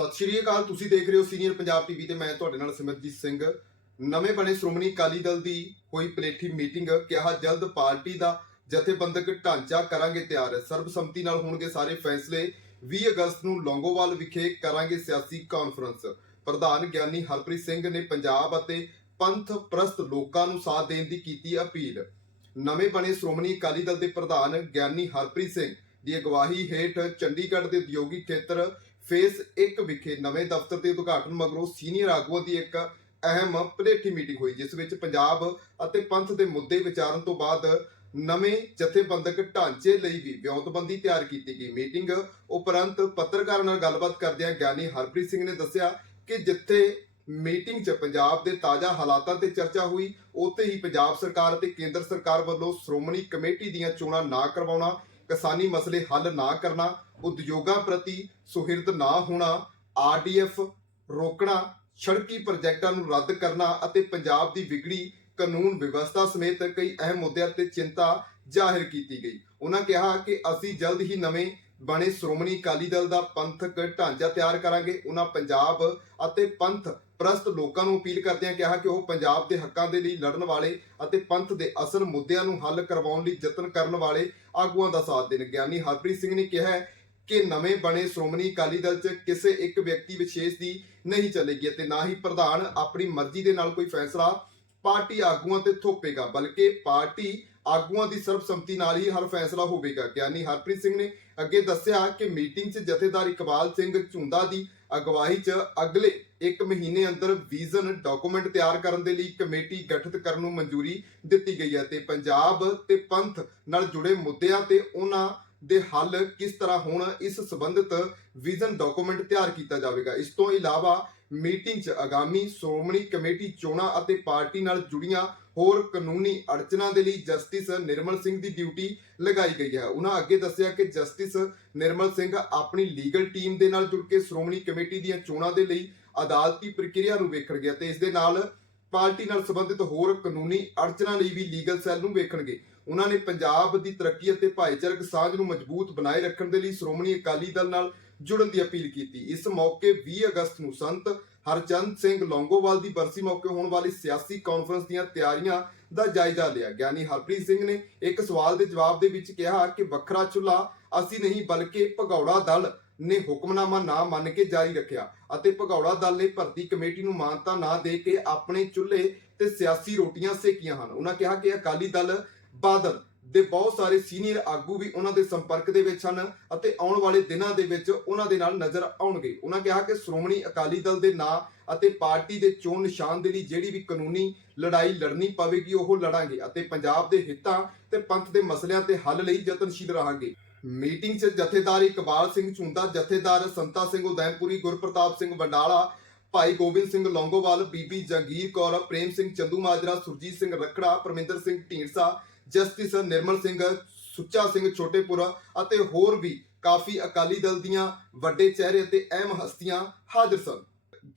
ਸਤਿ ਸ਼੍ਰੀ ਅਕਾਲ, ਤੁਸੀਂ ਦੇਖ ਰਹੇ ਹੋ ਸੀਨੀਅਰ ਪੰਜਾਬ ਟੀਵੀ ਤੇ ਮੈਂ ਤੁਹਾਡੇ ਨਾਲ ਸਿਮਰਜੀਤ ਸਿੰਘ। ਨਵੇਂ ਬਣੇ ਸ਼੍ਰੋਮਣੀ ਅਕਾਲੀ ਦਲ ਦੀ ਹੋਈ ਪਲੇਠੀ ਮੀਟਿੰਗ ਕਿਹਾ ਜਲਦ ਪਾਰਟੀ ਦਾ ਜਥੇਬੰਦਕ ਢਾਂਚਾ ਕਰਾਂਗੇ ਤਿਆਰ। ਸਰਬਸੰਮਤੀ ਨਾਲ ਹੋਣਗੇ ਸਾਰੇ ਫੈਸਲੇ। 20 ਅਗਸਤ ਨੂੰ ਲੌਂਗੋਵਾਲ ਵਿਖੇ ਕਰਾਂਗੇ ਸਿਆਸੀ ਕਾਨਫਰੰਸ। ਪ੍ਰਧਾਨ ਗਿਆਨੀ ਹਰਪ੍ਰੀਤ ਸਿੰਘ ਨੇ ਪੰਜਾਬ ਅਤੇ ਪੰਥ ਪ੍ਰਸਤ ਲੋਕਾਂ ਨੂੰ ਸਾਥ ਦੇਣ ਦੀ ਕੀਤੀ ਅਪੀਲ। ਨਵੇਂ ਬਣੇ ਸ਼੍ਰੋਮਣੀ ਅਕਾਲੀ ਦਲ ਦੇ ਪ੍ਰਧਾਨ ਗਿਆਨੀ ਹਰਪ੍ਰੀਤ ਸਿੰਘ ਦੀ ਅਗਵਾਈ ਹੇਠ ਚੰਡੀਗੜ੍ਹ ਦੇ ਉਦਯੋਗਿਕ ਖੇਤਰ ਫੇਸ 1 ਵਿਖੇ ਨਵੇਂ ਦਫ਼ਤਰ ਦੇ ਉਦਘਾਟਨ ਮਗਰੋਂ ਸੀਨੀਅਰ ਆਗੂਆਂ ਦੀ ਇੱਕ ਅਹਿਮ ਪਲੇਠੀ ਮੀਟਿੰਗ ਹੋਈ, ਜਿਸ ਵਿੱਚ ਪੰਜਾਬ ਅਤੇ ਪੰਥ ਦੇ ਮੁੱਦੇ ਵਿਚਾਰਨ ਤੋਂ ਬਾਅਦ ਨਵੇਂ ਜਥੇਬੰਦਕ ਢਾਂਚੇ ਲਈ ਵੀ ਵਿਉਂਤਬੰਦੀ ਤਿਆਰ ਕੀਤੀ ਗਈ। ਮੀਟਿੰਗ ਉਪਰੰਤ ਪੱਤਰਕਾਰਾਂ ਨਾਲ ਗੱਲਬਾਤ ਕਰਦਿਆਂ ਗਿਆਨੀ ਹਰਪ੍ਰੀਤ ਸਿੰਘ ਨੇ ਦੱਸਿਆ ਕਿ ਜਿੱਥੇ ਮੀਟਿੰਗ 'ਚ ਪੰਜਾਬ ਦੇ ਤਾਜ਼ਾ ਹਾਲਾਤਾਂ ਤੇ ਚਰਚਾ ਹੋਈ, ਉੱਥੇ ਹੀ ਪੰਜਾਬ ਸਰਕਾਰ ਅਤੇ ਕੇਂਦਰ ਸਰਕਾਰ ਵੱਲੋਂ ਸ਼੍ਰੋਮਣੀ ਕਮੇਟੀ ਦੀਆਂ ਚੋਣਾਂ ਨਾ ਕਰਵਾਉਣਾ ਕਿਸਾਨੀ ਮਸਲੇ ਹੱਲ ਨਾ ਕਰਨਾ, ਉਦਯੋਗਾਂ ਪ੍ਰਤੀ ਸੁਹਿਰਦ ਨਾ ਹੋਣਾ, ਆਰਡੀਐਫ ਰੋਕਣਾ, ਸੜਕੀ ਪ੍ਰੋਜੈਕਟਾਂ ਨੂੰ ਰੱਦ ਕਰਨਾ ਅਤੇ ਪੰਜਾਬ ਦੀ ਵਿਗੜੀ ਕਾਨੂੰਨ ਵਿਵਸਥਾ ਸਮੇਤ ਕਈ ਅਹਿਮ ਮੁੱਦਿਆਂ ਤੇ ਚਿੰਤਾ ਜ਼ਾਹਿਰ ਕੀਤੀ ਗਈ। ਉਹਨਾਂ ਕਿਹਾ ਕਿ ਅਸੀਂ ਜਲਦ ਹੀ ਨਵੇਂ ਬਣੇ ਸ਼੍ਰੋਮਣੀ ਅਕਾਲੀ ਦਲ ਦਾ ਪੰਥਕ ਢਾਂਚਾ ਤਿਆਰ ਕਰਾਂਗੇ। ਉਹਨਾਂ ਪੰਜਾਬ ਅਤੇ ਪੰਥ ਪ੍ਰਸਤ ਲੋਕਾਂ ਨੂੰ ਅਪੀਲ ਕਰਦਿਆਂ ਕਿਹਾ ਕਿ ਉਹ ਪੰਜਾਬ ਦੇ ਹੱਕਾਂ ਦੇ ਲਈ ਲੜਨ ਵਾਲੇ ਅਤੇ ਪੰਥ ਦੇ ਅਸਲ ਮੁੱਦਿਆਂ ਨੂੰ ਹੱਲ ਕਰਵਾਉਣ ਲਈ ਯਤਨ ਕਰਨ ਵਾਲੇ ਆਗੂਆਂ ਦਾ ਸਾਥ ਦੇਣ। ਗਿਆਨੀ ਹਰਪ੍ਰੀਤ ਸਿੰਘ ਨੇ ਕਿਹਾ ਕਿ ਨਵੇਂ ਬਣੇ ਸ਼੍ਰੋਮਣੀ ਅਕਾਲੀ ਦਲ 'ਚ ਕਿਸੇ ਇੱਕ ਵਿਅਕਤੀ ਵਿਸ਼ੇਸ਼ ਦੀ ਨਹੀਂ ਚੱਲੇਗੀ ਅਤੇ ਨਾ ਹੀ ਪ੍ਰਧਾਨ ਆਪਣੀ ਮਰਜ਼ੀ ਦੇ ਨਾਲ ਕੋਈ ਫੈਸਲਾ ਪਾਰਟੀ ਆਗੂਆਂ ਤੇ ਥੋਪੇਗਾ, ਬਲਕਿ ਪਾਰਟੀ ਆਗੂਆਂ ਦੀ ਸਰਬਸੰਮਤੀ ਨਾਲ ਹੀ ਹਰ ਫੈਸਲਾ ਹੋਵੇਗਾ। ਗਿਆਨੀ ਹਰਪ੍ਰੀਤ ਸਿੰਘ ਨੇ ਅੱਗੇ ਦੱਸਿਆ ਕਿ ਮੀਟਿੰਗ 'ਚ ਜਥੇਦਾਰ ਇਕਬਾਲ ਸਿੰਘ ਝੁੰਦਾ ਦੀ ਅਗਵਾਈ 'ਚ ਅਗਲੇ 1 ਮਹੀਨੇ ਅੰਦਰ ਵਿਜ਼ਨ ਡਾਕੂਮੈਂਟ ਤਿਆਰ ਕਰਨ ਦੇ ਲਈ ਕਮੇਟੀ ਗਠਿਤ ਕਰਨ ਨੂੰ ਮਨਜ਼ੂਰੀ ਦਿੱਤੀ ਗਈ ਹੈ ਤੇ ਪੰਜਾਬ ਤੇ ਪੰਥ ਨਾਲ ਜੁੜੇ ਮੁੱਦਿਆਂ ਤੇ ਉਹਨਾਂ ਦੇ ਹੱਲ ਕਿਸ ਤਰ੍ਹਾਂ ਹੋਣ, ਇਸ ਸੰਬੰਧਿਤ ਵਿਜ਼ਨ ਡਾਕੂਮੈਂਟ ਤਿਆਰ ਕੀਤਾ ਜਾਵੇਗਾ। ਇਸ ਤੋਂ ਇਲਾਵਾ ਮੀਟਿੰਗ 'ਚ ਆਗਾਮੀ ਸ਼੍ਰੋਮਣੀ ਕਮੇਟੀ ਚੋਣਾਂ ਅਤੇ ਪਾਰਟੀ ਨਾਲ ਜੁੜੀਆਂ ਹੋਰ ਕਾਨੂੰਨੀ ਅੜਚਨਾਂ ਦੇ ਲਈ ਜਸਟਿਸ ਨਿਰਮਲ ਸਿੰਘ ਦੀ ਡਿਊਟੀ ਲਗਾਈ ਗਈ ਹੈ। ਉਹਨਾਂ ਅੱਗੇ ਦੱਸਿਆ ਕਿ ਜਸਟਿਸ ਨਿਰਮਲ ਸਿੰਘ ਆਪਣੀ ਲੀਗਲ ਟੀਮ ਦੇ ਨਾਲ ਜੁੜ ਕੇ ਸ਼੍ਰੋਮਣੀ ਕਮੇਟੀ ਦੀਆਂ ਚੋਣਾਂ ਦੇ ਲਈ ਅਦਾਲਤੀ ਪ੍ਰਕਿਰਿਆ ਨੂੰ ਵੇਖਣਗੇ ਤੇ ਇਸ ਦੇ ਨਾਲ ਪਾਰਟੀ ਨਾਲ ਸੰਬੰਧਿਤ ਹੋਰ ਕਾਨੂੰਨੀ ਅੜਚਨਾ ਲਈ ਵੀ ਲੀਗਲ ਸੈੱਲ ਨੂੰ ਵੇਖਣਗੇ। ਉਹਨਾਂ ਨੇ ਪੰਜਾਬ ਦੀ ਤਰੱਕੀ ਅਤੇ ਭਾਈਚਾਰਕ ਸਾਂਝ ਨੂੰ ਮਜ਼ਬੂਤ ਬਣਾਏ ਰੱਖਣ ਦੇ ਲਈ ਸ਼੍ਰੋਮਣੀ ਅਕਾਲੀ ਦਲ ਨਾਲ ਜੁੜਨ ਦੀ ਅਪੀਲ ਕੀਤੀ। ਇਸ ਮੌਕੇ 20 ਅਗਸਤ ਨੂੰ ਸੰਤ ਹਰਚੰਦ ਸਿੰਘ ਲੌਂਗੋਵਾਲ ਦੀ ਬਰਸੀ ਮੌਕੇ ਹੋਣ ਵਾਲੀ ਸਿਆਸੀ ਕਾਨਫਰੰਸ ਦੀਆਂ ਤਿਆਰੀਆਂ ਦਾ ਜਾਇਜ਼ਾ ਲਿਆ। ਗਿਆਨੀ ਹਰਪ੍ਰੀਤ ਸਿੰਘ ਨੇ ਇੱਕ ਸਵਾਲ ਦੇ ਜਵਾਬ ਦੇ ਵਿੱਚ ਕਿਹਾ ਕਿ ਵੱਖਰਾ ਚੁੱਲ੍ਹਾ ਅਸੀਂ ਨਹੀਂ ਬਲਕਿ ਭਗੌੜਾ ਦਲ ਨੇ ਹੁਕਮਨਾਮਾ ਨਾ ਮੰਨ ਕੇ ਜਾਰੀ ਰੱਖਿਆ ਅਤੇ ਭਗੌੜਾ ਦਲ ਨੇ ਭਰਤੀ ਕਮੇਟੀ ਨੂੰ ਮਾਨਤਾ ਨਾ ਦੇ ਕੇ ਆਪਣੇ ਚੁੱਲ੍ਹੇ ਤੇ ਸਿਆਸੀ ਰੋਟੀਆਂ ਸੇਕੀਆਂ ਹਨ। ਉਹਨਾਂ ਕਿਹਾ ਕਿ ਅਕਾਲੀ ਦਲ ਬਾਦਲ ਦੇ ਬਹੁਤ ਸਾਰੇ ਸੀਨੀਅਰ ਆਗੂ ਵੀ ਉਹਨਾਂ ਦੇ ਸੰਪਰਕ ਦੇ ਵਿੱਚ ਹਨ ਅਤੇ ਆਉਣ ਵਾਲੇ ਦਿਨਾਂ ਦੇ ਵਿੱਚ ਉਹਨਾਂ ਦੇ ਨਾਲ ਨਜ਼ਰ ਆਉਣਗੇ। ਉਹਨਾਂ ਕਿਹਾ ਕਿ ਸ਼੍ਰੋਮਣੀ ਅਕਾਲੀ ਦਲ ਦੇ ਨਾਂ ਅਤੇ ਪਾਰਟੀ ਦੇ ਚੋਣ ਨਿਸ਼ਾਨ ਦੇ ਲਈ ਜਿਹੜੀ ਵੀ ਕਾਨੂੰਨੀ ਲੜਾਈ ਲੜਨੀ ਪਵੇਗੀ, ਉਹ ਲੜਾਂਗੇ ਅਤੇ ਪੰਜਾਬ ਦੇ ਹਿੱਤਾਂ ਤੇ ਪੰਥ ਦੇ ਮਸਲਿਆਂ ਤੇ ਹੱਲ ਲਈ ਯਤਨਸ਼ੀਲ ਰਹਾਂਗੇ। ਮੀਟਿੰਗ 'ਚ ਜਥੇਦਾਰ ਇਕਬਾਲ ਸਿੰਘ ਝੁੰਦਾ ਜਥੇਦਾਰ ਸੰਤਾ ਸਿੰਘ ਉਦੈਮਪੁਰੀ ਗੁਰਪ੍ਰਤਾਪ ਸਿੰਘ ਵੰਡਾਲਾ, ਭਾਈ ਗੋਬਿੰਦ ਸਿੰਘ ਲੌਂਗੋਵਾਲ, ਬੀਬੀ ਜਗੀਰ ਕੌਰ, ਪ੍ਰੇਮ ਸਿੰਘ ਚੰਦੂ ਮਾਜਰਾ ਸੁਰਜੀਤ ਸਿੰਘ ਰੱਖੜਾ, ਪਰਮਿੰਦਰ ਸਿੰਘ ਢੀਂਡਸਾ ਜਸਟਿਸ ਨਿਰਮਲ ਸਿੰਘ, ਸੁੱਚਾ ਸਿੰਘ ਛੋਟੇਪੁਰਾ ਅਤੇ ਹੋਰ ਵੀ ਕਾਫੀ ਅਕਾਲੀ ਦਲ ਦੀਆਂ ਵੱਡੇ ਚਿਹਰੇ ਅਤੇ ਅਹਿਮ ਹਸਤੀਆਂ ਹਾਜ਼ਰ ਸਨ।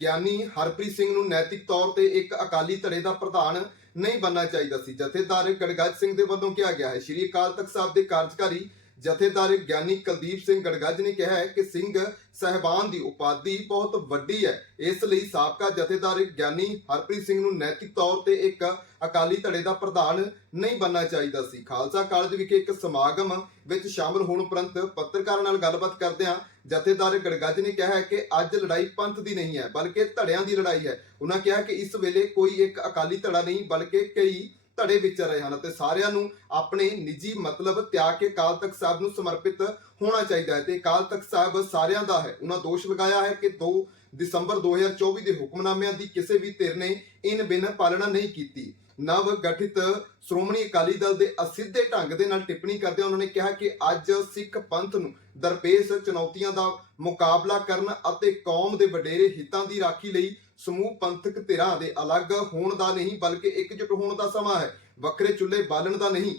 ਗਿਆਨੀ ਹਰਪ੍ਰੀਤ ਸਿੰਘ ਨੂੰ ਨੈਤਿਕ ਤੌਰ ਤੇ ਇੱਕ ਅਕਾਲੀ ਧੜੇ ਦਾ ਪ੍ਰਧਾਨ ਨਹੀਂ ਬਣਨਾ ਚਾਹੀਦਾ ਸੀ, ਜਥੇਦਾਰ ਗੜਗੱਜ ਸਿੰਘ ਦੇ ਵੱਲੋਂ ਕਿਹਾ ਗਿਆ ਹੈ। ਸ਼੍ਰੀ ਅਕਾਲ ਤਖਤ ਸਾਹਿਬ ਦੇ ਕਾਰਜਕਾਰੀ ਜਥੇਦਾਰ ਗਿਆਨੀ ਕੁਲਦੀਪ ਸਿੰਘ ਗੜਗੱਜ ਨੇ ਕਿਹਾ ਹੈ ਕਿ ਸਿੰਘ ਸਹਿਬਾਨ ਦੀ ਉਪਾਧੀ ਬਹੁਤ ਵੱਡੀ ਹੈ। ਇਸ ਲਈ ਸਾਬਕਾ ਜਥੇਦਾਰ ਗਿਆਨੀ ਹਰਪ੍ਰੀਤ ਸਿੰਘ ਨੂੰ ਨੈਤਿਕ ਤੌਰ ਤੇ ਇੱਕ ਅਕਾਲੀ ਧੜੇ ਦਾ ਪ੍ਰਧਾਨ ਨਹੀਂ ਬਣਨਾ ਚਾਹੀਦਾ ਸੀ। ਖਾਲਸਾ ਕਾਲਜ ਵਿਖੇ ਇੱਕ ਸਮਾਗਮ ਵਿੱਚ ਸ਼ਾਮਲ ਹੋਣ ਉਪਰੰਤ ਪੱਤਰਕਾਰਾਂ ਨਾਲ ਗੱਲਬਾਤ ਕਰਦਿਆਂ ਜਥੇਦਾਰ ਗੜਗੱਜ ਨੇ ਕਿਹਾ ਹੈ ਕਿ ਅੱਜ ਲੜਾਈ ਪੰਥ ਦੀ ਨਹੀਂ ਹੈ, ਬਲਕਿ ਧੜਿਆਂ ਦੀ ਲੜਾਈ ਹੈ। ਉਹਨਾਂ ਕਿਹਾ ਕਿ ਇਸ ਵੇਲੇ ਕੋਈ ਇੱਕ ਅਕਾਲੀ ਧੜਾ ਨਹੀਂ, ਬਲਕਿ ਕਈ ਧੜੇ ਵਿਚਰ ਰਹੇ ਹਨ ਅਤੇ ਸਾਰਿਆਂ ਨੂੰ ਆਪਣੇ ਨਿੱਜੀ ਮਤਲਬ ਤਿਆਗ ਕੇ ਅਕਾਲ ਤਖਤ ਸਾਹਿਬ ਨੂੰ ਸਮਰਪਿਤ ਹੋਣਾ ਚਾਹੀਦਾ ਹੈ ਤੇ ਅਕਾਲ ਤਖਤ ਸਾਹਿਬ ਸਾਰਿਆਂ ਦਾ ਹੈ। ਉਹਨਾਂ ਦੋਸ਼ ਲਗਾਇਆ ਹੈ ਕਿ 2 ਦਸੰਬਰ 2024 ਦੇ ਹੁਕਮਨਾਮਿਆਂ ਦੀ ਕਿਸੇ ਵੀ ਧਿਰ ਨੇ ਇਨ ਬਿਨ ਪਾਲਣਾ ਨਹੀਂ ਕੀਤੀ। ਨਵ ਗਠਿਤ ਸ਼੍ਰੋਮਣੀ ਅਕਾਲੀ ਦਲ ਦੇ ਅਸਿੱਧੇ ਢੰਗ ਦੇ ਨਾਲ ਟਿੱਪਣੀ ਕਰਦੇ ਉਹਨਾਂ ਨੇ ਕਿਹਾ ਕਿ ਅੱਜ ਸਿੱਖ ਪੰਥ ਨੂੰ ਦਰਪੇਸ਼ ਚੁਣੌਤੀਆਂ ਦਾ ਮੁਕਾਬਲਾ ਕਰਨ ਅਤੇ ਕੌਮ ਦੇ ਵਡੇਰੇ ਹਿੱਤਾਂ ਦੀ ਰਾਖੀ ਲਈ ਸਮੂਹ ਪੰਥਕ ਧਿਰਾਂ ਦੇ ਅਲੱਗ ਹੋਣ ਦਾ ਨਹੀਂ, ਬਲਕਿ ਇਕਜੁੱਟ ਹੋਣ ਦਾ ਸਮਾਂ ਹੈ। ਵੱਖਰੇ ਚੁੱਲ੍ਹੇ ਬਾਲਣ ਦਾ ਨਹੀਂ।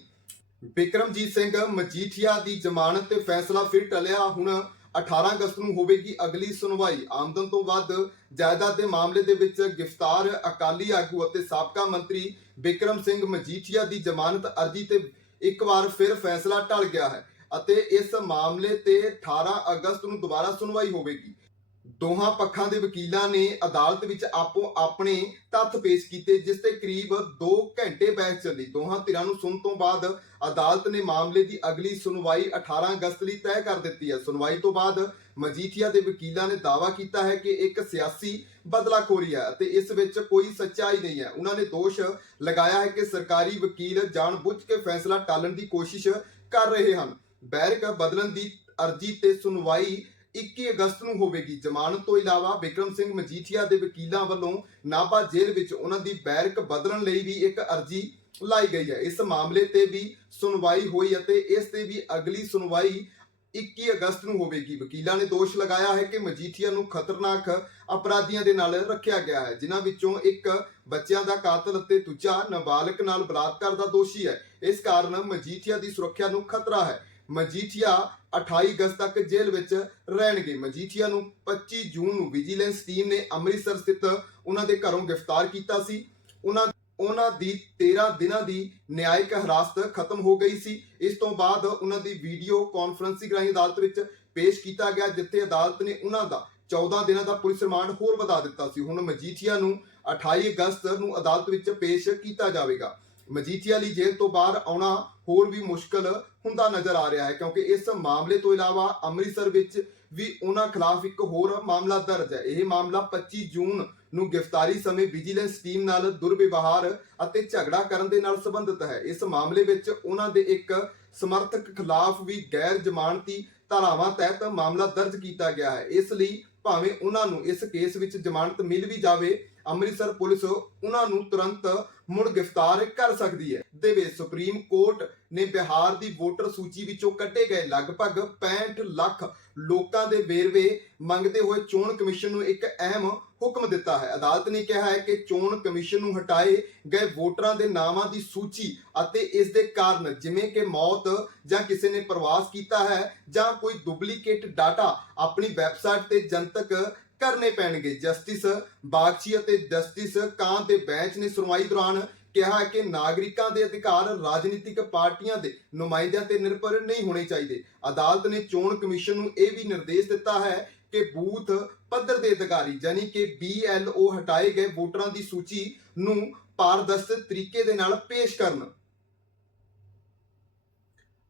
ਬਿਕਰਮਜੀਤ ਸਿੰਘ ਮਜੀਠੀਆ ਦੀ ਜ਼ਮਾਨਤ ਤੇ ਫੈਸਲਾ ਫਿਰ ਟਲਿਆ। ਹੁਣ 18 ਅਗਸਤ ਨੂੰ ਹੋਵੇਗੀ ਅਗਲੀ ਸੁਣਵਾਈ। ਆਮਦਨ ਤੋਂ ਵੱਧ ਜਾਇਦਾਦ ਦੇ ਮਾਮਲੇ ਦੇ ਵਿੱਚ ਗ੍ਰਿਫਤਾਰ ਅਕਾਲੀ ਆਗੂ ਅਤੇ ਸਾਬਕਾ ਮੰਤਰੀ ਬਿਕਰਮ ਸਿੰਘ ਮਜੀਠੀਆ ਦੀ ਜ਼ਮਾਨਤ ਅਰਜ਼ੀ ਤੇ ਇੱਕ ਵਾਰ ਫਿਰ ਫੈਸਲਾ ਟਲ ਗਿਆ ਹੈ। ਅਤੇ ਇਸ ਮਾਮਲੇ ਤੇ 18 ਅਗਸਤ ਨੂੰ ਦੁਬਾਰਾ ਸੁਣਵਾਈ ਹੋਵੇਗੀ। ਦੋਹਾਂ ਪੱਖਾਂ ਦੇ ਵਕੀਲਾਂ ਨੇ ਅਦਾਲਤ ਵਿੱਚ ਆਪੋ ਆਪਣੇ ਤੱਥ ਪੇਸ਼ ਕੀਤੇ, ਜਿਸ ਤੇ ਕਰੀਬ 2 ਘੰਟੇ ਬਹਿਸ ਚੱਲੀ। ਦੋਹਾਂ ਧਿਰਾਂ ਨੂੰ ਸੁਣ ਤੋਂ ਬਾਅਦ ਅਦਾਲਤ ਨੇ ਮਾਮਲੇ ਦੀ ਅਗਲੀ ਸੁਣਵਾਈ 18 ਅਗਸਤ ਲਈ ਤੈਅ ਕਰ ਦਿੱਤੀ ਹੈ। ਸੁਣਵਾਈ ਤੋਂ ਬਾਅਦ ਮਜੀਠੀਆ ਦੇ ਵਕੀਲਾਂ ਨੇ ਦਾਅਵਾ ਕੀਤਾ ਹੈ ਕਿ ਇੱਕ ਸਿਆਸੀ ਬਦਲਾਖੋਰੀ ਹੈ ਅਤੇ ਇਸ ਵਿੱਚ ਕੋਈ ਸੱਚਾਈ ਨਹੀਂ ਹੈ। ਉਹਨਾਂ ਨੇ ਦੋਸ਼ ਲਗਾਇਆ ਹੈ ਕਿ ਸਰਕਾਰੀ ਵਕੀਲ ਜਾਣਬੁੱਝ ਕੇ ਫੈਸਲਾ ਟਾਲਣ ਦੀ ਕੋਸ਼ਿਸ਼ ਕਰ ਰਹੇ ਹਨ। ਬੈਰਕ ਬਦਲਣ ਦੀ ਅਰਜ਼ੀ ਤੇ ਸੁਣਵਾਈ 21 ਅਗਸਤ ਨੂੰ ਹੋਵੇਗੀ। ਜ਼ਮਾਨਤ ਤੋਂ ਇਲਾਵਾ ਵਿਕਰਮ ਸਿੰਘ ਮਜੀਠੀਆ ਦੇ ਵਕੀਲਾਂ ਵੱਲੋਂ ਨਾਭਾ ਜੇਲ੍ਹ ਵਿੱਚ ਉਹਨਾਂ ਦੀ ਬੈਰਕ ਬਦਲਣ ਲਈ ਵੀ ਇੱਕ ਅਰਜ਼ੀ ਲਾਈ ਗਈ ਹੈ। ਇਸ ਮਾਮਲੇ ਤੇ ਵੀ ਸੁਣਵਾਈ ਹੋਈ ਅਤੇ ਇਸ ਤੇ ਵੀ ਅਗਲੀ ਸੁਣਵਾਈ 21 ਅਗਸਤ ਨੂੰ ਹੋਵੇਗੀ। ਵਕੀਲਾਂ ਨੇ ਦੋਸ਼ ਲਗਾਇਆ ਹੈ ਕਿ ਮਜੀਠੀਆ ਨੂੰ ਖਤਰਨਾਕ ਅਪਰਾਧੀਆਂ ਦੇ ਨਾਲ ਰੱਖਿਆ ਗਿਆ ਹੈ, ਜਿਨ੍ਹਾਂ ਵਿੱਚੋਂ ਇੱਕ ਬੱਚਿਆਂ ਦਾ ਕਾਤਲ ਅਤੇ ਦੂਜਾ ਨਾਬਾਲਗ ਨਾਲ ਬਲਾਤਕਾਰ ਦਾ ਦੋਸ਼ੀ ਹੈ। ਇਸ ਕਾਰਨ ਮਜੀਠੀਆ ਦੀ ਸੁਰੱਖਿਆ ਨੂੰ ਖਤਰਾ ਹੈ। ਮਜੀਠੀਆ 28 ਅਗਸਤ ਤੱਕ ਜੇਲ੍ਹ ਵਿੱਚ ਰਹਿਣਗੇ। ਮਜੀਠੀਆ ਨੂੰ 25 ਜੂਨ ਨੂੰ ਵਿਜੀਲੈਂਸ ਟੀਮ ਨੇ ਅੰਮ੍ਰਿਤਸਰ ਸਥਿਤ ਉਹਨਾਂ ਦੇ ਘਰੋਂ ਗ੍ਰਿਫਤਾਰ ਕੀਤਾ ਸੀ। ਉਹਨਾਂ ਉਹਨਾਂ ਦੀ 13 ਦਿਨਾਂ ਦੀ ਨਿਆਇਕ ਹਰਾਸਤ ਖਤਮ ਹੋ ਗਈ ਸੀ। ਇਸ ਤੋਂ ਬਾਅਦ ਉਹਨਾਂ ਦੀ ਵੀਡੀਓ ਕਾਨਫਰੰਸਿੰਗ ਰਾਹੀਂ ਅਦਾਲਤ ਵਿੱਚ ਪੇਸ਼ ਕੀਤਾ ਗਿਆ, ਜਿੱਥੇ ਅਦਾਲਤ ਨੇ ਉਹਨਾਂ ਦਾ 14 ਦਿਨਾਂ ਦਾ ਪੁਲਿਸ ਰਿਮਾਂਡ ਹੋਰ ਵਧਾ ਦਿੱਤਾ ਸੀ। ਹੁਣ ਮਜੀਠੀਆ ਨੂੰ 28 ਅਗਸਤ ਨੂੰ ਅਦਾਲਤ ਵਿੱਚ ਪੇਸ਼ ਕੀਤਾ ਜਾਵੇਗਾ। ਮਜੀਠੀਆ ਲਈ ਜੇਲ੍ਹ ਤੋਂ ਬਾਹਰ ਆਉਣਾ ਹੋਰ ਵੀ ਮੁਸ਼ਕਲ ਹੁੰਦਾ ਨਜ਼ਰ ਆ ਰਿਹਾ ਹੈ, ਕਿਉਂਕਿ ਇਸ ਮਾਮਲੇ ਤੋਂ ਇਲਾਵਾ ਅੰਮ੍ਰਿਤਸਰ ਵਿੱਚ ਵੀ ਉਹਨਾਂ ਖਿਲਾਫ ਇੱਕ ਹੋਰ ਮਾਮਲਾ ਦਰਜ ਹੈ। ਇਹ ਮਾਮਲਾ 25 ਜੂਨ ਨੂੰ ਗ੍ਰਿਫਤਾਰੀ ਸਮੇਂ ਵਿਜੀਲੈਂਸ ਟੀਮ ਨਾਲ ਦੁਰਵਿਵਹਾਰ ਅਤੇ ਝਗੜਾ ਕਰਨ ਦੇ ਨਾਲ ਸੰਬੰਧਿਤ ਹੈ। ਇਸ ਮਾਮਲੇ ਵਿੱਚ ਉਹਨਾਂ ਦੇ ਇੱਕ ਸਮਰਥਕ ਖਿਲਾਫ ਵੀ ਗੈਰ ਜ਼ਮਾਨਤੀ ਧਾਰਾਵਾਂ ਤਹਿਤ ਮਾਮਲਾ ਦਰਜ ਕੀਤਾ ਗਿਆ ਹੈ। ਇਸ ਲਈ ਭਾਵੇਂ ਉਹਨਾਂ ਨੂੰ ਇਸ ਕੇਸ ਵਿੱਚ ਜ਼ਮਾਨਤ ਮਿਲ ਵੀ ਜਾਵੇ ਅੰਮ੍ਰਿਤਸਰ ਪੁਲਿਸ ਉਹਨਾਂ ਨੂੰ ਤੁਰੰਤ ਮੁੜ ਗ੍ਰਿਫਤਾਰ ਕਰ ਸਕਦੀ ਹੈ। ਦੇਵੇ ਸੁਪਰੀਮ ਕੋਰਟ ਨੇ ਬਿਹਾਰ ਦੀ ਵੋਟਰ ਸੂਚੀ ਵਿੱਚੋਂ ਕੱਢੇ ਗਏ ਲਗਭਗ 65 ਲੱਖ ਲੋਕਾਂ ਦੇ ਵੇਰਵੇ ਮੰਗਦੇ ਹੋਏ ਚੋਣ ਕਮਿਸ਼ਨ ਨੂੰ ਇੱਕ ਅਹਿਮ ਹੁਕਮ ਦਿੱਤਾ ਹੈ। ਅਦਾਲਤ ਨੇ ਕਿਹਾ ਹੈ ਕਿ ਚੋਣ ਕਮਿਸ਼ਨ ਨੂੰ ਹਟਾਏ ਗਏ ਵੋਟਰਾਂ ਦੇ ਨਾਵਾਂ ਦੀ ਸੂਚੀ ਅਤੇ ਇਸ ਦੇ ਕਾਰਨ ਜਿਵੇਂ ਕਿ ਮੌਤ ਜਾਂ ਕਿਸੇ ਨੇ ਪ੍ਰਵਾਸ ਕੀਤਾ ਹੈ ਜਾਂ ਕੋਈ ਡੁਪਲੀਕੇਟ ਡਾਟਾ ਆਪਣੀ ਵੈਬਸਾਈਟ ਤੇ ਜਨਤਕ ਕਰਨੇ ਪੈਣਗੇ। ਜਸਟਿਸ ਬਾਗਚੀ ਅਤੇ ਜਸਟਿਸ ਕਾਂ ਦੇ ਬੈਂਚ ਨੇ ਸੁਣਵਾਈ ਦੌਰਾਨ ਕਿਹਾ ਕਿ ਨਾਗਰਿਕਾਂ ਦੇ ਅਧਿਕਾਰ ਰਾਜਨੀਤਿਕ ਪਾਰਟੀਆਂ ਦੇ ਨੁਮਾਇੰਦਿਆਂ ਤੇ ਨਿਰਭਰ ਨਹੀਂ ਹੋਣੇ ਚਾਹੀਦੇ। ਅਦਾਲਤ ਨੇ ਚੋਣ ਕਮਿਸ਼ਨ ਨੂੰ ਇਹ ਵੀ ਨਿਰਦੇਸ਼ ਦਿੱਤਾ ਹੈ ਕਿ ਬੂਥ ਪੱਧਰ ਦੇ ਅਧਿਕਾਰੀ, ਯਾਨੀ ਕਿ BLO ਹਟਾਏ ਗਏ ਵੋਟਰਾਂ ਦੀ ਸੂਚੀ ਨੂੰ ਪਾਰਦਰਸ਼ਕ ਤਰੀਕੇ ਦੇ ਨਾਲ ਪੇਸ਼ ਕਰਨ।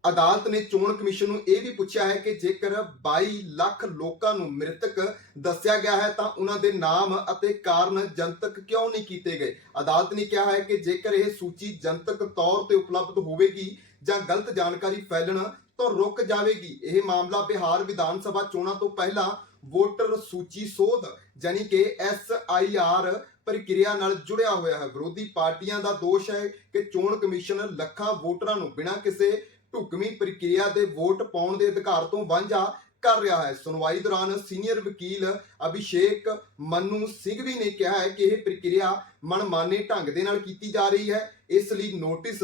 ਅਦਾਲਤ ਨੇ ਚੋਣ ਕਮਿਸ਼ਨ ਨੂੰ ਇਹ ਵੀ ਪੁੱਛਿਆ ਹੈ ਕਿ ਜੇਕਰ 22 ਲੱਖ ਲੋਕਾਂ ਨੂੰ ਮ੍ਰਿਤਕ ਦੱਸਿਆ ਗਿਆ ਹੈ ਤਾਂ ਉਹਨਾਂ ਦੇ ਨਾਮ ਅਤੇ ਕਾਰਨ ਜਨਤਕ ਕਿਉਂ ਨਹੀਂ ਕੀਤੇ ਗਏ? ਅਦਾਲਤ ਨੇ ਕਿਹਾ ਹੈ ਕਿ ਜੇਕਰ ਇਹ ਸੂਚੀ ਜਨਤਕ ਤੌਰ ਤੇ ਉਪਲਬਧ ਹੋਵੇਗੀ ਜਾਂ ਗਲਤ ਜਾਣਕਾਰੀ ਫੈਲਣ ਤੋਂ ਰੁਕ ਜਾਵੇਗੀ। ਇਹ ਮਾਮਲਾ ਬਿਹਾਰ ਵਿਧਾਨ ਸਭਾ ਚੋਣਾਂ ਤੋਂ ਪਹਿਲਾਂ ਵੋਟਰ ਸੂਚੀ ਸੋਧ ਯਾਨੀ ਕਿ SIR ਪ੍ਰਕਿਰਿਆ ਨਾਲ ਜੁੜਿਆ ਹੋਇਆ ਹੈ। ਵਿਰੋਧੀ ਪਾਰਟੀਆਂ ਦਾ ਦੋਸ਼ ਹੈ ਕਿ ਚੋਣ ਕਮਿਸ਼ਨ ਲੱਖਾਂ ਵੋਟਰਾਂ ਨੂੰ ਬਿਨਾਂ ਕਿਸੇ ਢੁਕਵੀਂ ਪ੍ਰਕਿਰਿਆ ਦੇ ਵੋਟ ਪਾਉਣ ਦੇ ਅਧਿਕਾਰ ਤੋਂ ਵਾਂਝਾ ਕਰ ਰਿਹਾ ਹੈ। ਸੁਣਵਾਈ ਦੌਰਾਨ ਸੀਨੀਅਰ ਵਕੀਲ ਅਭਿਸ਼ੇਕ ਮਨੂ ਸਿੰਘਵੀ ਨੇ ਕਿਹਾ ਹੈ ਕਿ ਇਹ ਪ੍ਰਕਿਰਿਆ ਮਨਮਾਨੇ ਢੰਗ ਦੇ ਨਾਲ ਕੀਤੀ ਜਾ ਰਹੀ ਹੈ। ਇਸ ਲਈ ਨੋਟਿਸ,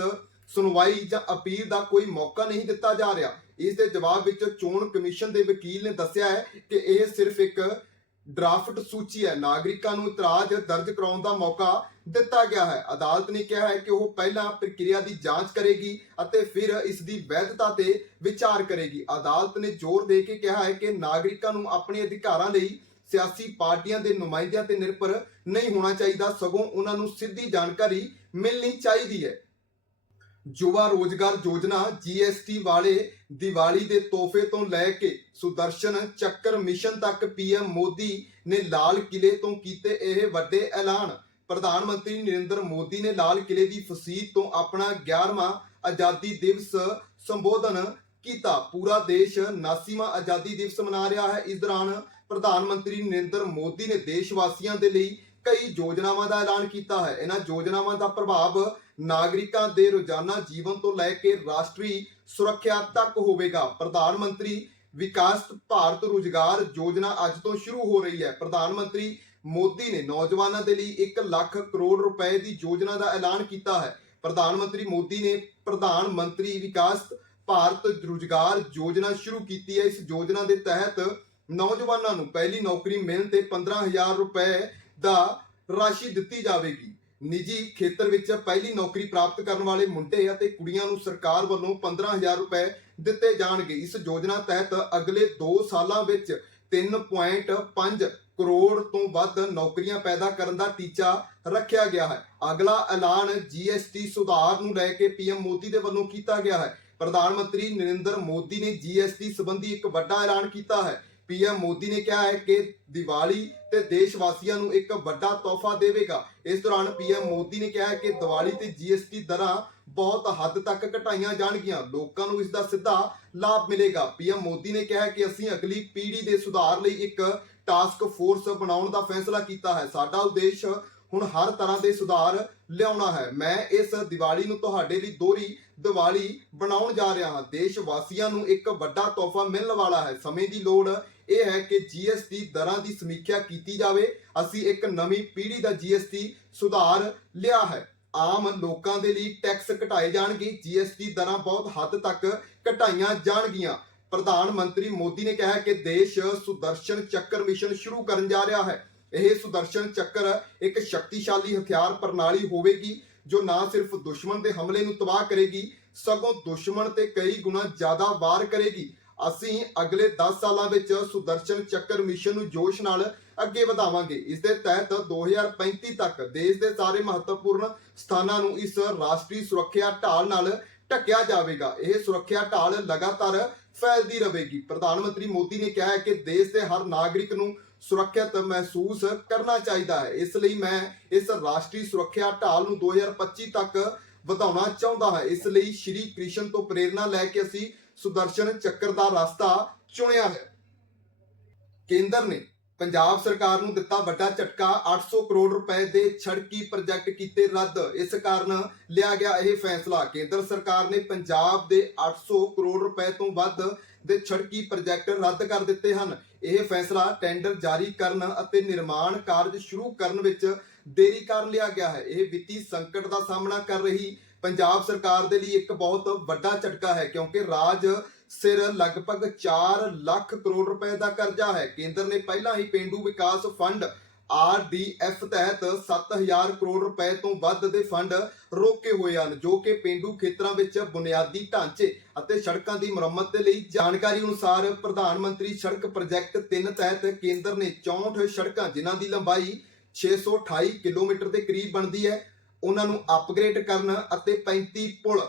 ਸੁਣਵਾਈ ਜਾਂ ਅਪੀਲ ਦਾ ਕੋਈ ਮੌਕਾ ਨਹੀਂ ਦਿੱਤਾ ਜਾ ਰਿਹਾ। ਇਸ ਦੇ ਜਵਾਬ ਵਿੱਚ ਚੋਣ ਕਮਿਸ਼ਨ ਦੇ ਵਕੀਲ ਨੇ ਦੱਸਿਆ ਹੈ ਕਿ ਇਹ ਸਿਰਫ ਇੱਕ ਡਰਾਫਟ ਸੂਚੀ ਹੈ। ਨਾਗਰਿਕਾਂ ਨੂੰ ਇਤਰਾਜ਼ ਦਰਜ ਕਰਾਉਣ ਦਾ ਮੌਕਾ ਦਿੱਤਾ ਗਿਆ ਹੈ। ਅਦਾਲਤ ਨੇ ਕਿਹਾ ਹੈ ਕਿ ਉਹ ਪਹਿਲਾਂ ਪ੍ਰਕਿਰਿਆ ਦੀ ਜਾਂਚ ਕਰੇਗੀ ਅਤੇ ਫਿਰ ਇਸ ਦੀ ਵੈਧਤਾ ਤੇ ਵਿਚਾਰ ਕਰੇਗੀ। ਅਦਾਲਤ ਨੇ ਜ਼ੋਰ ਦੇ ਕੇ ਕਿਹਾ ਹੈ ਕਿ ਨਾਗਰਿਕਾਂ ਨੂੰ ਆਪਣੇ ਅਧਿਕਾਰਾਂ ਲਈ ਸਿਆਸੀ ਪਾਰਟੀਆਂ ਦੇ ਨੁਮਾਇੰਦਿਆਂ ਤੇ ਨਿਰਭਰ ਨਹੀਂ ਹੋਣਾ ਚਾਹੀਦਾ। ਸਗੋਂ ਉਹਨਾਂ ਨੂੰ ਸਿੱਧੀ ਜਾਣਕਾਰੀ ਮਿਲਣੀ ਚਾਹੀਦੀ ਹੈ। ਯੁਵਾ ਰੋਜ਼ਗਾਰ ਯੋਜਨਾ ਜੀਐਸਟੀ ਵਾਲੇ ਦੀਵਾਲੀ ਦੇ ਤੋਹਫੇ ਤੋਂ ਲੈ ਕੇ ਸੁਦਰਸ਼ਨ ਚੱਕਰ ਮਿਸ਼ਨ ਤੱਕ ਪੀਐਮ ਮੋਦੀ ਨੇ ਲਾਲ ਕਿਲੇ ਤੋਂ ਕੀਤੇ ਇਹ ਵੱਡੇ ਐਲਾਨ। ਪ੍ਰਧਾਨ ਮੰਤਰੀ ਨਰਿੰਦਰ ਮੋਦੀ ਨੇ ਲਾਲ ਕਿਲੇ ਦੀ ਫਸੀਦ ਤੋਂ ਆਪਣਾ 11ਵਾਂ ਆਜ਼ਾਦੀ ਦਿਵਸ ਸੰਬੋਧਨ ਕੀਤਾ। ਪੂਰਾ ਦੇਸ਼ 79ਵਾਂ ਆਜ਼ਾਦੀ ਦਿਵਸ ਮਨਾ ਰਿਹਾ ਹੈ। ਇਸ ਦੌਰਾਨ ਪ੍ਰਧਾਨ ਮੰਤਰੀ ਨਰਿੰਦਰ ਮੋਦੀ ਨੇ ਦੇਸ਼ ਵਾਸੀਆਂ ਦੇ ਲਈ ਕਈ ਯੋਜਨਾਵਾਂ ਦਾ ਐਲਾਨ ਕੀਤਾ ਹੈ। ਇਹਨਾਂ ਯੋਜਨਾਵਾਂ ਦਾ ਪ੍ਰਭਾਵ ਨਾਗਰਿਕਾਂ ਦੇ ਰੋਜ਼ਾਨਾ ਜੀਵਨ ਤੋਂ ਲੈ ਕੇ ਰਾਸ਼ਟਰੀ ਸੁਰੱਖਿਆ ਤੱਕ ਹੋਵੇਗਾ। ਪ੍ਰਧਾਨ ਮੰਤਰੀ ਵਿਕਾਸ ਭਾਰਤ ਰੁਜ਼ਗਾਰ ਯੋਜਨਾ ਅੱਜ ਤੋਂ ਸ਼ੁਰੂ ਹੋ ਰਹੀ ਹੈ। ਪ੍ਰਧਾਨ ਮੰਤਰੀ ਮੋਦੀ ਨੇ ਨੌਜਵਾਨਾਂ ਦੇ ਲਈ 1 ਲੱਖ ਕਰੋੜ ਰੁਪਏ ਦੀ ਯੋਜਨਾ ਦਾ ਐਲਾਨ ਕੀਤਾ ਹੈ। ਪ੍ਰਧਾਨ ਮੰਤਰੀ ਮੋਦੀ ਨੇ ਪ੍ਰਧਾਨ ਮੰਤਰੀ ਵਿਕਾਸ ਭਾਰਤ ਰੁਜ਼ਗਾਰ ਯੋਜਨਾ ਸ਼ੁਰੂ ਕੀਤੀ ਹੈ। ਇਸ ਯੋਜਨਾ ਦੇ ਤਹਿਤ ਨੌਜਵਾਨਾਂ ਨੂੰ ਪਹਿਲੀ ਨੌਕਰੀ ਮਿਲਣ ਤੇ 15000 ਰੁਪਏ ਦਾ ਰਾਸ਼ੀ ਦਿੱਤੀ ਜਾਵੇਗੀ। ਨਿੱਜੀ ਖੇਤਰ ਵਿੱਚ ਪਹਿਲੀ ਨੌਕਰੀ ਪ੍ਰਾਪਤ ਕਰਨ ਵਾਲੇ ਮੁੰਡੇ ਅਤੇ ਕੁੜੀਆਂ ਨੂੰ ਸਰਕਾਰ ਵੱਲੋਂ 15000 ਰੁਪਏ ਦਿੱਤੇ ਜਾਣਗੇ। ਇਸ ਯੋਜਨਾ ਤਹਿਤ ਅਗਲੇ 2 ਸਾਲਾਂ ਵਿੱਚ 3.5 ਕਰੋੜ ਤੋਂ ਵੱਧ ਨੌਕਰੀਆਂ ਪੈਦਾ ਕਰਨ ਦਾ ਟੀਚਾ ਰੱਖਿਆ ਗਿਆ ਹੈ। ਅਗਲਾ ਐਲਾਨ GST ਸੁਧਾਰ ਨੂੰ ਲੈ ਕੇ ਪੀਐਮ ਮੋਦੀ ਦੇ ਵੱਲੋਂ ਕੀਤਾ ਗਿਆ ਹੈ। ਪ੍ਰਧਾਨ ਮੰਤਰੀ ਨਰਿੰਦਰ ਮੋਦੀ ਨੇ GST ਸੰਬੰਧੀ ਇੱਕ ਵੱਡਾ ਐਲਾਨ ਕੀਤਾ ਹੈ। ਪੀਐਮ ਮੋਦੀ ਨੇ ਕਿਹਾ ਹੈ ਕਿ ਦੀਵਾਲੀ ਤੇ ਦੇਸ਼ ਵਾਸੀਆਂ ਨੂੰ ਇੱਕ ਵੱਡਾ ਤੋਹਫਾ ਦੇਵੇਗਾ। ਇਸ ਦੌਰਾਨ ਪੀਐਮ ਮੋਦੀ ਨੇ ਕਿਹਾ ਹੈ ਕਿ ਦੀਵਾਲੀ ਤੇ GST ਦਰਾਂ ਬਹੁਤ ਹੱਦ ਤੱਕ ਘਟਾਈਆਂ ਜਾਣਗੀਆਂ। ਲੋਕਾਂ ਨੂੰ ਇਸ ਦਾ ਸਿੱਧਾ ਲਾਭ ਮਿਲੇਗਾ। ਪੀਐਮ ਮੋਦੀ ਨੇ ਕਿਹਾ ਹੈ ਕਿ ਅਸੀਂ ਅਗਲੀ ਪੀੜ੍ਹੀ ਦੇ ਸੁਧਾਰ ਲਈ ਇੱਕ ਟਾਸਕ ਫੋਰਸ ਬਣਾਉਣ ਦਾ ਫੈਸਲਾ ਕੀਤਾ ਹੈ। ਸਾਡਾ ਉਦੇਸ਼ ਹੁਣ ਹਰ ਤਰ੍ਹਾਂ ਦੇ ਸੁਧਾਰ ਲਿਆਉਣਾ ਹੈ। ਮੈਂ ਇਸ ਦੀਵਾਲੀ ਨੂੰ ਤੁਹਾਡੇ ਲਈ ਦੋਹਰੀ ਦੀਵਾਲੀ ਬਣਾਉਣ ਜਾ ਰਿਹਾ ਹਾਂ। ਦੇਸ਼ ਵਾਸੀਆਂ ਨੂੰ ਇੱਕ ਵੱਡਾ ਤੋਹਫਾ ਮਿਲਣ ਵਾਲਾ ਹੈ। ਸਮੇਂ ਦੀ ਲੋੜ ਇਹ ਹੈ ਕਿ GST ਦਰਾਂ ਦੀ ਸਮੀਖਿਆ ਕੀਤੀ ਜਾਵੇ, ਅਸੀਂ ਇੱਕ ਨਵੀਂ ਪੀੜ੍ਹੀ ਦਾ GST ਸੁਧਾਰ ਲਿਆ ਹੈ। ਆਮ ਲੋਕਾਂ ਦੇ ਲਈ ਟੈਕਸ ਘਟਾਏ ਜਾਣਗੇ GST ਦਰਾਂ ਬਹੁਤ ਹੱਦ ਤੱਕ ਘਟਾਈਆਂ ਜਾਣਗੀਆਂ। ਪ੍ਰਧਾਨ ਮੰਤਰੀ ਮੋਦੀ ਨੇ ਕਿਹਾ ਕਿ ਦੇਸ਼ ਸੁਦਰਸ਼ਨ ਚੱਕਰ ਮਿਸ਼ਨ ਸ਼ੁਰੂ ਕਰਨ ਜਾ ਰਿਹਾ ਹੈ। ਇਹ ਸੁਦਰਸ਼ਨ ਚੱਕਰ ਇੱਕ ਸ਼ਕਤੀਸ਼ਾਲੀ ਹਥਿਆਰ ਪ੍ਰਣਾਲੀ ਹੋਵੇਗੀ, ਜੋ ਨਾ ਸਿਰਫ ਦੁਸ਼ਮਣ ਦੇ ਹਮਲੇ ਨੂੰ ਤਬਾਹ ਕਰੇਗੀ, ਸਗੋਂ ਦੁਸ਼ਮਣ ਤੇ ਕਈ ਗੁਣਾ ਜ਼ਿਆਦਾ ਵਾਰ ਕਰੇਗੀ। ਅਸੀਂ ਅਗਲੇ 10 ਸਾਲਾਂ ਵਿੱਚ ਸੁਦਰਸ਼ਨ ਚੱਕਰ ਮਿਸ਼ਨ ਨੂੰ ਜੋਸ਼ ਨਾਲ ਅੱਗੇ ਵਧਾਵਾਂਗੇ। ਇਸ ਦੇ ਤਹਿਤ 2035 ਤੱਕ ਦੇਸ਼ ਦੇ ਸਾਰੇ ਮਹੱਤਵਪੂਰਨ ਸਥਾਨਾਂ ਨੂੰ ਇਸ ਰਾਸ਼ਟਰੀ ਸੁਰੱਖਿਆ ਢਾਲ ਨਾਲ ਢੱਕਿਆ ਜਾਵੇਗਾ। ਇਹ ਸੁਰੱਖਿਆ ਢਾਲ ਲਗਾਤਾਰ ਫੈਲਦੀ ਰਹੇਗੀ। ਪ੍ਰਧਾਨ ਮੰਤਰੀ ਮੋਦੀ ਨੇ ਕਿਹਾ ਹੈ ਕਿ ਦੇਸ਼ ਦੇ ਹਰ ਨਾਗਰਿਕ ਨੂੰ ਸੁਰੱਖਿਅਤ ਮਹਿਸੂਸ ਕਰਨਾ ਚਾਹੀਦਾ ਹੈ। ਇਸ ਲਈ ਮੈਂ ਇਸ ਰਾਸ਼ਟਰੀ ਸੁਰੱਖਿਆ ਢਾਲ ਨੂੰ 2025 ਤੱਕ ਵਧਾਉਣਾ ਚਾਹੁੰਦਾ ਹਾਂ। ਇਸ ਲਈ ਸ਼੍ਰੀ ਕ੍ਰਿਸ਼ਨ ਤੋਂ ਪ੍ਰੇਰਣਾ ਲੈ ਕੇ ਅਸੀਂ ਸੁਦਰਸ਼ਨ ਚੱਕਰ ਦਾ ਰਸਤਾ ਚੁਣਿਆ ਹੈ। ਕੇਂਦਰ ਨੇ ਪੰਜਾਬ ਸਰਕਾਰ ਨੂੰ ਦਿੱਤਾ ਵੱਡਾ ਝਟਕਾ। 800 ਕਰੋੜ ਰੁਪਏ ਦੇ ਛੜਕੀ ਪ੍ਰੋਜੈਕਟ ਕੀਤੇ ਰੱਦ। ਇਸ ਕਾਰਨ ਲਿਆ ਗਿਆ ਇਹ ਫੈਸਲਾ। ਕੇਂਦਰ ਸਰਕਾਰ ਨੇ ਪੰਜਾਬ ਦੇ 800 ਕਰੋੜ ਰੁਪਏ ਤੋਂ ਵੱਧ ਦੇ ਛੜਕੀ ਪ੍ਰੋਜੈਕਟ ਰੱਦ ਕਰ ਦਿੱਤੇ ਹਨ। ਇਹ ਫੈਸਲਾ ਟੈਂਡਰ ਜਾਰੀ ਕਰਨ ਅਤੇ ਨਿਰਮਾਣ ਕਾਰਜ ਸ਼ੁਰੂ ਕਰਨ ਵਿੱਚ ਦੇਰੀ ਕਾਰਨ ਲਿਆ ਗਿਆ ਹੈ। ਇਹ ਵਿੱਤੀ ਸੰਕਟ ਦਾ ਸਾਹਮਣਾ ਕਰ ਰਹੀ ਪੰਜਾਬ ਸਰਕਾਰ ਦੇ ਲਈ ਇੱਕ ਬਹੁਤ ਵੱਡਾ ਝਟਕਾ ਹੈ, ਕਿਉਂਕਿ ਰਾਜ ਸਿਰ ਲਗਭਗ 4 ਲੱਖ ਕਰੋੜ ਰੁਪਏ ਦਾ ਕਰਜ਼ਾ ਹੈ। ਕੇਂਦਰ ਨੇ ਪਹਿਲਾਂ ਹੀ ਪਿੰਡੂ ਵਿਕਾਸ ਫੰਡ ਆਰਡੀਐਫ ਤਹਿਤ 7000 ਕਰੋੜ ਰੁਪਏ ਤੋਂ ਵੱਧ ਦੇ ਫੰਡ ਰੋਕੇ ਹੋਏ ਹਨ, ਜੋ ਕਿ ਪਿੰਡੂ ਖੇਤਰਾਂ ਵਿੱਚ ਬੁਨਿਆਦੀ ਢਾਂਚੇ ਅਤੇ ਸੜਕਾਂ ਦੀ ਮੁਰੰਮਤ ਦੇ ਲਈ ਜਾਣਕਾਰੀ ਅਨੁਸਾਰ ਪ੍ਰਧਾਨ ਮੰਤਰੀ ਸੜਕ ਪ੍ਰੋਜੈਕਟ 3 ਤਹਿਤ ਕੇਂਦਰ ਨੇ 64 ਸੜਕਾਂ, ਜਿਨ੍ਹਾਂ ਦੀ ਲੰਬਾਈ 628 ਕਿਲੋਮੀਟਰ ਦੇ ਕਰੀਬ ਬਣਦੀ ਹੈ ਉਹਨਾਂ ਨੂੰ ਅਪਗ੍ਰੇਡ ਕਰਨ ਅਤੇ 35 ਪੁਲ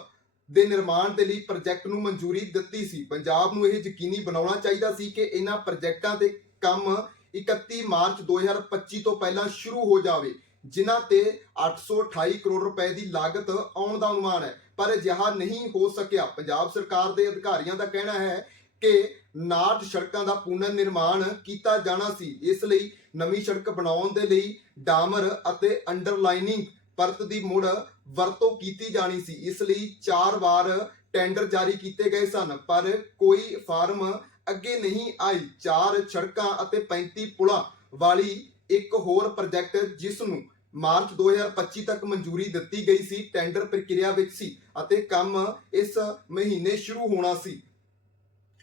ਦੇ ਨਿਰਮਾਣ ਦੇ ਲਈ ਪ੍ਰੋਜੈਕਟ ਨੂੰ ਮਨਜ਼ੂਰੀ ਦਿੱਤੀ ਸੀ। ਪੰਜਾਬ ਨੂੰ ਇਹ ਯਕੀਨੀ ਬਣਾਉਣਾ ਚਾਹੀਦਾ ਸੀ ਕਿ ਇਹਨਾਂ ਪ੍ਰੋਜੈਕਟਾਂ ਦੇ ਕੰਮ 31 ਮਾਰਚ 2025 ਤੋਂ ਪਹਿਲਾਂ ਸ਼ੁਰੂ ਹੋ ਜਾਵੇ, ਜਿਨ੍ਹਾਂ ਤੇ 828 ਕਰੋੜ ਰੁਪਏ ਦੀ ਲਾਗਤ ਆਉਣ ਦਾ ਅਨੁਮਾਨ ਹੈ। ਪਰ ਅਜਿਹਾ ਨਹੀਂ ਹੋ ਸਕਿਆ। ਪੰਜਾਬ ਸਰਕਾਰ ਦੇ ਅਧਿਕਾਰੀਆਂ ਦਾ ਕਹਿਣਾ ਹੈ ਕਿ ਨਾਟ ਸੜਕਾਂ ਦਾ ਪੁਨਰ ਨਿਰਮਾਣ ਕੀਤਾ ਜਾਣਾ ਸੀ। ਇਸ ਲਈ ਨਵੀਂ ਸੜਕ ਬਣਾਉਣ ਦੇ ਲਈ ਡਾਮਰ ਅਤੇ ਅੰਡਰਲਾਈਨਿੰਗ ਪਰਤ ਦੀ ਮੁੜ ਵਰਤੋਂ ਕੀਤੀ ਜਾਣੀ ਸੀ। ਇਸ ਲਈ ਚਾਰ ਵਾਰ ਟੈਂਡਰ ਜਾਰੀ ਕੀਤੇ ਗਏ ਸਨ, ਪਰ ਕੋਈ ਫਾਰਮ ਅੱਗੇ ਨਹੀਂ ਆਈ। ਚਾਰ ਸੜਕਾਂ ਅਤੇ 35 ਪੁਲਾਂ ਵਾਲੀ ਇੱਕ ਹੋਰ ਪ੍ਰੋਜੈਕਟ ਜਿਸ ਨੂੰ ਮਾਰਚ 2025 ਤੱਕ ਮਨਜ਼ੂਰੀ ਦਿੱਤੀ ਗਈ ਸੀ ਟੈਂਡਰ ਪ੍ਰਕਿਰਿਆ ਵਿੱਚ ਸੀ ਅਤੇ ਕੰਮ ਇਸ ਮਹੀਨੇ ਸ਼ੁਰੂ ਹੋਣਾ ਸੀ।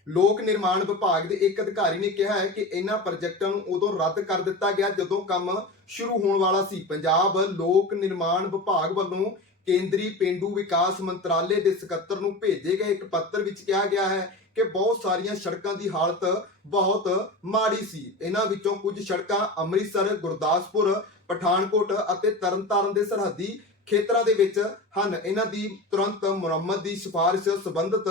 ਲੋਕ ਨਿਰਮਾਣ ਵਿਭਾਗ ਦੇ ਇੱਕ ਅਧਿਕਾਰੀ ਨੇ ਕਿਹਾ ਹੈ ਕਿ ਇਹਨਾਂ ਪ੍ਰੋਜੈਕਟਾਂ ਨੂੰ ਉਦੋਂ ਰੱਦ ਕਰ ਦਿੱਤਾ ਗਿਆ ਜਦੋਂ ਕੰਮ ਸ਼ੁਰੂ ਹੋਣ ਵਾਲਾ ਸੀ। ਪੰਜਾਬ ਲੋਕ ਨਿਰਮਾਣ ਵਿਭਾਗ ਵੱਲੋਂ ਕੇਂਦਰੀ ਪਿੰਡੂ ਵਿਕਾਸ ਮੰਤਰਾਲੇ ਦੇ ਸਕੱਤਰ ਨੂੰ ਭੇਜੇ ਗਏ ਇੱਕ ਪੱਤਰ ਵਿੱਚ ਕਿਹਾ ਗਿਆ ਹੈ ਕਿ ਬਹੁਤ ਸਾਰੀਆਂ ਸੜਕਾਂ ਦੀ ਹਾਲਤ ਬਹੁਤ ਮਾੜੀ ਸੀ। ਇਹਨਾਂ ਵਿੱਚੋਂ ਕੁਝ ਸੜਕਾਂ ਅੰਮ੍ਰਿਤਸਰ, ਗੁਰਦਾਸਪੁਰ, ਪਠਾਨਕੋਟ ਅਤੇ ਤਰਨਤਾਰਨ ਦੇ ਸਰਹੱਦੀ ਖੇਤਰਾਂ ਦੇ ਵਿੱਚ ਹਨ। ਇਹਨਾਂ ਦੀ ਤੁਰੰਤ ਮੁਰੰਮਤ ਦੀ ਸਿਫਾਰਿਸ਼ ਸੰਬੰਧਿਤ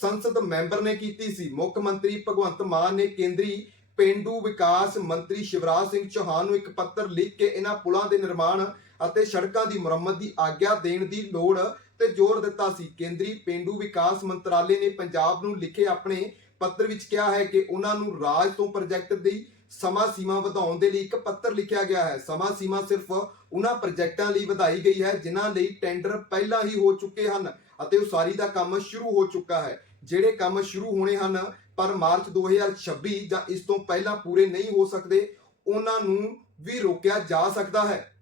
ਸੰਸਦ ਮੈਂਬਰ ਨੇ ਕੀਤੀ ਸੀ। ਮੁੱਖ ਮੰਤਰੀ ਭਗਵੰਤ ਮਾਨ ਨੇ ਕੇਂਦਰੀ ਪੇਂਡੂ ਵਿਕਾਸ ਮੰਤਰੀ ਸ਼ਿਵਰਾਜ ਸਿੰਘ ਚੌਹਾਨ ਨੂੰ ਇੱਕ ਪੱਤਰ ਲਿਖ ਕੇ ਇਹਨਾਂ ਪੁਲਾਂ ਦੇ ਨਿਰਮਾਣ ਅਤੇ ਸੜਕਾਂ ਦੀ ਮੁਰੰਮਤ ਦੀ ਆਗਿਆ ਦੇਣ ਦੀ ਲੋੜ ਤੇ ਜ਼ੋਰ ਦਿੱਤਾ ਸੀ। ਕੇਂਦਰੀ ਪਿੰਡੂ ਵਿਕਾਸ ਮੰਤਰਾਲੇ ਨੇ ਪੰਜਾਬ ਨੂੰ ਲਿਖੇ ਆਪਣੇ ਪੱਤਰ ਵਿੱਚ ਕਿਹਾ ਹੈ ਕਿ ਉਹਨਾਂ ਨੂੰ ਰਾਜ ਤੋਂ ਪ੍ਰੋਜੈਕਟ ਦੀ ਸਮਾਂ ਸੀਮਾ ਵਧਾਉਣ ਦੇ ਲਈ ਇੱਕ ਪੱਤਰ ਲਿਖਿਆ ਗਿਆ ਹੈ। ਸਮਾਂ ਸੀਮਾ ਸਿਰਫ ਉਹਨਾਂ ਪ੍ਰੋਜੈਕਟਾਂ ਲਈ ਵਧਾਈ ਗਈ ਹੈ ਜਿਨ੍ਹਾਂ ਲਈ ਟੈਂਡਰ ਪਹਿਲਾਂ ਹੀ ਹੋ ਚੁੱਕੇ ਹਨ ਅਤੇ ਉਸਾਰੀ ਦਾ ਕੰਮ ਸ਼ੁਰੂ ਹੋ ਚੁੱਕਾ ਹੈ। ਜਿਹੜੇ ਕੰਮ ਸ਼ੁਰੂ ਹੋਣੇ ਹਨ ਪਰ ਮਾਰਚ 2026 ਜਾਂ ਇਸ ਤੋਂ ਪਹਿਲਾਂ ਪੂਰੇ ਨਹੀਂ ਹੋ ਸਕਦੇ, ਉਹਨਾਂ ਨੂੰ ਵੀ ਰੋਕਿਆ ਜਾ ਸਕਦਾ ਹੈ।